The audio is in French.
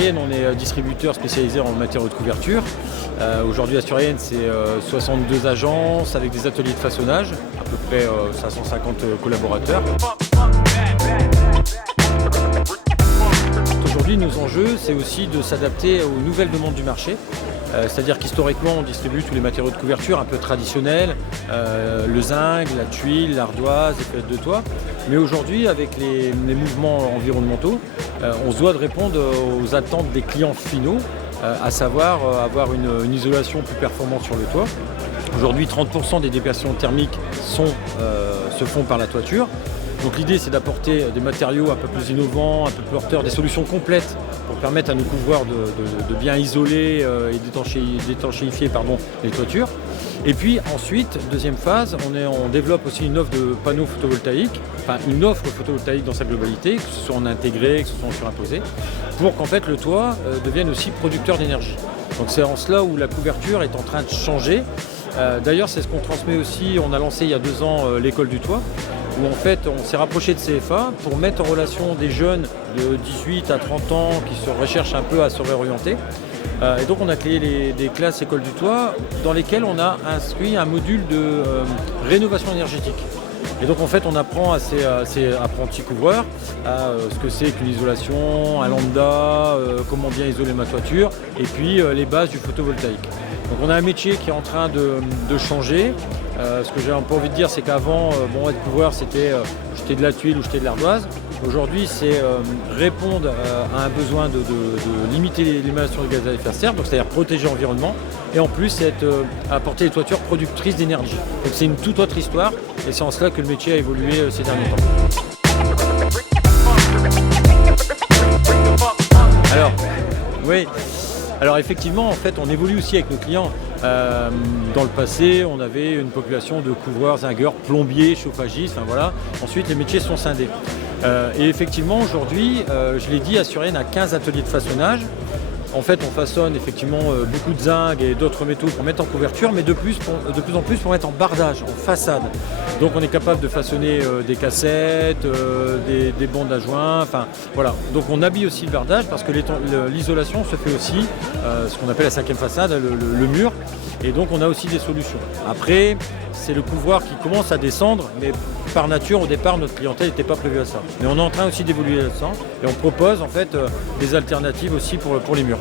Asturienne, on est distributeur spécialisé en matériaux de couverture. Aujourd'hui, Asturienne, c'est 62 agences avec des ateliers de façonnage, à peu près 550 collaborateurs. Aujourd'hui, nos enjeux, c'est aussi de s'adapter aux nouvelles demandes du marché. C'est-à-dire qu'historiquement, on distribue tous les matériaux de couverture un peu traditionnels, le zinc, la tuile, l'ardoise, les fenêtres de toit. Mais aujourd'hui, avec les mouvements environnementaux, on se doit de répondre aux attentes des clients finaux, à savoir avoir une isolation plus performante sur le toit. Aujourd'hui, 30% des déperditions thermiques se font par la toiture. Donc l'idée, c'est d'apporter des matériaux un peu plus innovants, un peu plus porteurs, des solutions complètes pour permettre à nos couvreurs de bien isoler et d'étanchéifier les toitures. Et puis ensuite, deuxième phase, on développe aussi une offre de panneaux photovoltaïques, enfin une offre photovoltaïque dans sa globalité, que ce soit en intégré, que ce soit en surimposé, pour qu'en fait le toit devienne aussi producteur d'énergie. Donc c'est en cela où la couverture est en train de changer. D'ailleurs, c'est ce qu'on transmet aussi, on a lancé il y a 2 ans l'école du toit, où en fait on s'est rapproché de CFA pour mettre en relation des jeunes de 18 à 30 ans qui se recherchent un peu à se réorienter. Et donc on a créé des classes école du toit dans lesquelles on a inscrit un module de rénovation énergétique. Et donc en fait on apprend à ces apprentis couvreurs ce que c'est qu'une isolation, un lambda, comment bien isoler ma toiture et puis les bases du photovoltaïque. Donc on a un métier qui est en train de changer. Ce que j'ai un peu envie de dire, c'est qu'avant, être couvreur, c'était jeter de la tuile ou jeter de l'ardoise. Aujourd'hui, c'est répondre à un besoin de limiter l'émanation de gaz à effet de serre, donc c'est-à-dire protéger l'environnement. Et en plus, c'est apporter des toitures productrices d'énergie. Donc c'est une toute autre histoire, et c'est en cela que le métier a évolué ces derniers temps. Alors effectivement, en fait, on évolue aussi avec nos clients. Dans le passé, on avait une population de couvreurs, zingueurs, plombiers, chauffagistes, enfin voilà. Ensuite, les métiers sont scindés. Et effectivement, aujourd'hui, je l'ai dit, Asturienne a 15 ateliers de façonnage. En fait, on façonne effectivement beaucoup de zinc et d'autres métaux pour mettre en couverture, mais de plus en plus pour mettre en bardage, en façade. Donc on est capable de façonner des cassettes, des bandes à joints, enfin voilà. Donc on habille aussi le bardage parce que l'isolation se fait aussi, ce qu'on appelle la 5e façade, le mur. Et donc on a aussi des solutions. Après, c'est le couvreur qui commence à descendre, mais par nature, au départ, notre clientèle n'était pas prévue à ça. Mais on est en train aussi d'évoluer là-dedans et on propose en fait des alternatives aussi pour les murs.